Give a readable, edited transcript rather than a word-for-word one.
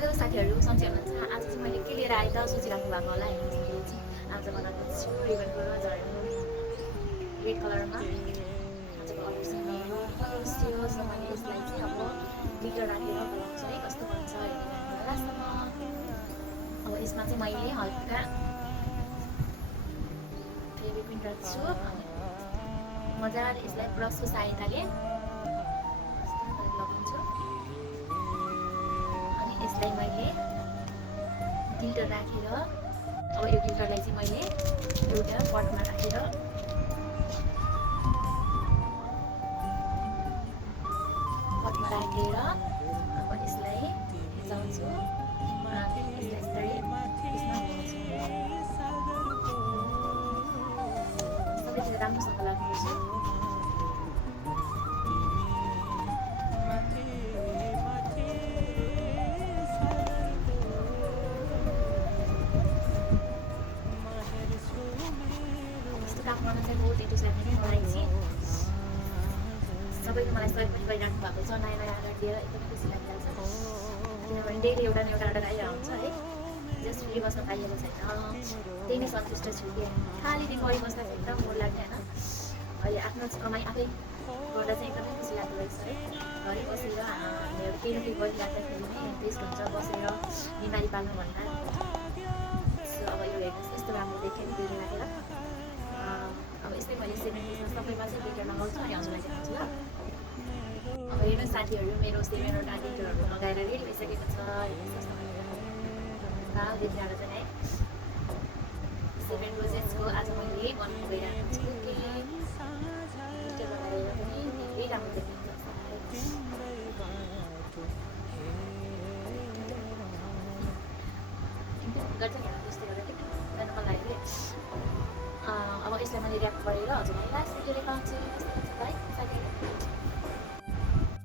Hello साथीहरू, सन्चै हुनुहुन्छ? आज चाहिँ मैले के लिएर आएँ त सोचिराख्नु भएको होला होइन? मैले चाहिँ आज बनाएको छु रिबनको झर्नु रेड कलरमा। आजको अर्डर चाहिँ मेरो फर्स्ट थियो, सो मैले यसलाई चाहिँ अब गिटर राखेर बनाउँछु है, कस्तो बन्छ हेर्दै जानु लास्टसम्म। अब यसमा चाहिँ मैले हल्का फेभिक्विक राख्छु अनि मजाले यसलाई ब्रसको सहायताले लगाउँछु। अनि यसलाई मैले गिल्टर राखेर अब यो गिल्टरलाई चाहिँ मैले एउटा पटमा राखेर अब यसलाई भिजाउँछु अनि यसलाई यस्तै यसमा घुमाउँछु। सबैतिर राम्रोसँग लाग्नुपर्छ। काम गर्न चाहिँ बहुत इन्ट्रेस्ट लाग्ने मलाई चाहिँ सबैले मलाई सहयोग पनि गरिराख्नु भएको छ। नयाँ नयाँ अर्डर दिएर एकदमै खुसी लागिरहेको छ, किनभने डेली एउटा न एउटा अर्डर आइरहेको हुन्छ है। जस्ट फ्री बस्न पाइएको छैन, त्यही नै सन्तुष्ट छु कि खाली दिन गरिबस्दाखेरि एकदम मोड लाग्ने होइन। अहिले आफ्नो कमाइ आफै गर्दा चाहिँ एकदमै खुसी लाग्दो रहेछ है। घरै बसेर हामीहरू केही न केही गरिराख्दाखेरि नै बेस्ट हुन्छ बसेर बिमारी पाल्नुभन्दा। सो अब यो हेर्नुहोस् यस्तो राम्रो देख्यो नि भिडियो राखेर। अब यस्तै मैले 7 पिसमा सबैमा चाहिँ गिटर लगाउँछु अनि हजुरलाई देखाउँछु ल। अब हेर्नुहोस् साथीहरू, मेरो 7वटा गिटरहरू लगाएर रेडी भइसकेको छ। देखिरहेको छ है 7 रोजेसको आज मैले बनाउनु गइरहेको छु कि गिटर लगाएर पनि धेरै राम्रो देखिन्छ गर्छ नि त्यस्तै गरेर गर्नुको लागि। अब यसलाई मैले ऱ्याप गरेर हजुरलाई लास्ट भिडियो देखाउँछु।